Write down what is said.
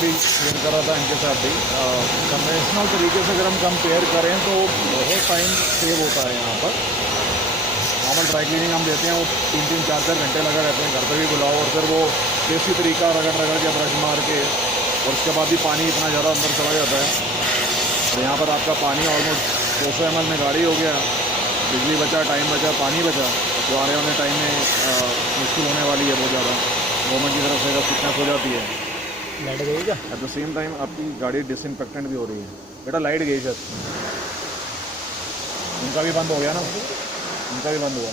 भी क्लीन कर रहा था इनके साथ भी। कन्वेंशनल तरीके से अगर हम कंपेयर करें तो बहुत टाइम सेव होता है यहाँ पर। नॉर्मल ड्राई क्लीनिंग हम देते हैं वो 3-3, 4-4 घंटे लगा रहते हैं, घर पे भी बुलाओ और फिर वो देसी तरीका रगड़ के ब्रश मार के, और उसके बाद भी पानी इतना ज़्यादा अंदर चला जाता है। और यहाँ पर आपका पानी ऑलमोस्ट 200 ml में गाड़ी हो गया, बिजली बचा, टाइम बचा, पानी बचा, जो आने वाले टाइम में मुश्किल होने वाली है बहुत ज़्यादा। गवर्नमेंट की तरफ से अगर फिटनेस हो जाती है। लाइट गई क्या? एट द सेम टाइम आपकी गाड़ी डिसइंफेक्टेंट भी हो रही है। बेटा लाइट गई सर, उनका भी बंद हो गया ना, उनका भी बंद हुआ।